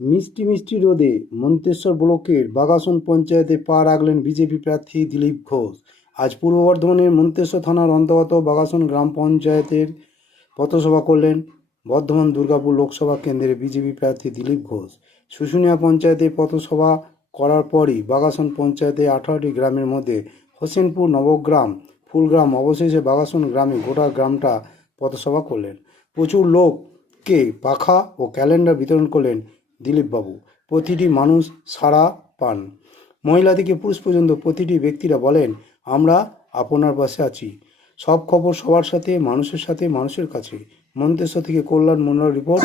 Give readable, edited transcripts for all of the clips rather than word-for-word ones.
মিষ্টি মিষ্টি রোদে মন্তেশ্বর ব্লকের বাগাসন পঞ্চায়েতে পা রাখলেন বিজেপি প্রার্থী দিলীপ ঘোষ। আজ পূর্ব বর্ধমানের মন্তেশ্বর থানার অন্তর্গত বাগাসন গ্রাম পঞ্চায়েতের পথসভা করলেন বর্ধমান দুর্গাপুর লোকসভা কেন্দ্রের বিজেপি প্রার্থী দিলীপ ঘোষ। শুশুনিয়া পঞ্চায়েতে পথসভা করার পরই বাগাসন পঞ্চায়েতে 18টি গ্রামের মধ্যে হোসেনপুর, নবগ্রাম, ফুলগ্রাম, অবশেষে বাগাসন গ্রামে গোটা গ্রামটা পথসভা করলেন। প্রচুর লোককে পাখা ও ক্যালেন্ডার বিতরণ করলেন দিলীপবাবু। প্রতিটি মানুষ সাড়া পান। মহিলা থেকে পুরুষ পর্যন্ত প্রতিটি ব্যক্তিরা বলেন, আমরা আপনার পাশে আছি। সব খবর সবার সাথে, মানুষের সাথে, মানুষের কাছে। মন্তেশ্বর থেকে কল্যাণ মন্ডল রিপোর্ট।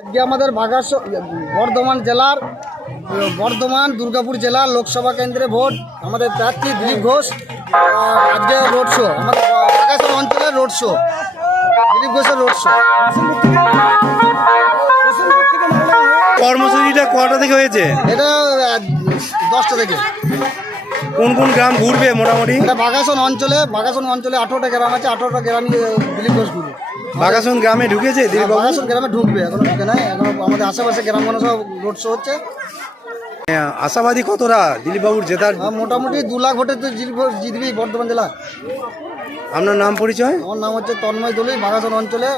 আজকে আমাদের বর্ধমান জেলার বর্ধমান দুর্গাপুর জেলার লোকসভা কেন্দ্রে ভোট। আমাদের প্রার্থী দিলীপ ঘোষ। আজকে রোড শো, আমাদের বাগাসন অঞ্চলের রোড শো, দিলীপ ঘোষের রোড শো। কর্মসূচিটা কটা থেকে হয়েছে? এটা 10টা থেকে। কোন কোন গ্রাম ঘুরবে মোটামুটি? এটা বাগাসন অঞ্চলে 18টা গ্রাম আছে, 18টা গ্রামই দিলীপ ঘোষ ঘুরবে। বাগাসন গ্রামে ঢুকেছে দিলীপ বাবু? বাগাসন গ্রামে ঢুকবে, এখনো ঢুকে নাই। এখন আমাদের আশেপাশে গ্রামগুলো সব রোড শো হচ্ছে। আশাবাদী কতটা দিলীপ বাবুর জেতার? মোটামুটি 2 লাখ ভোটে তো দিলীপ ঘোষ জিতবেই বর্ধমান জেলা। আপনার নাম পরিচয়? আমার নাম হচ্ছে তন্ময় দলুই, বাগাসন অঞ্চলে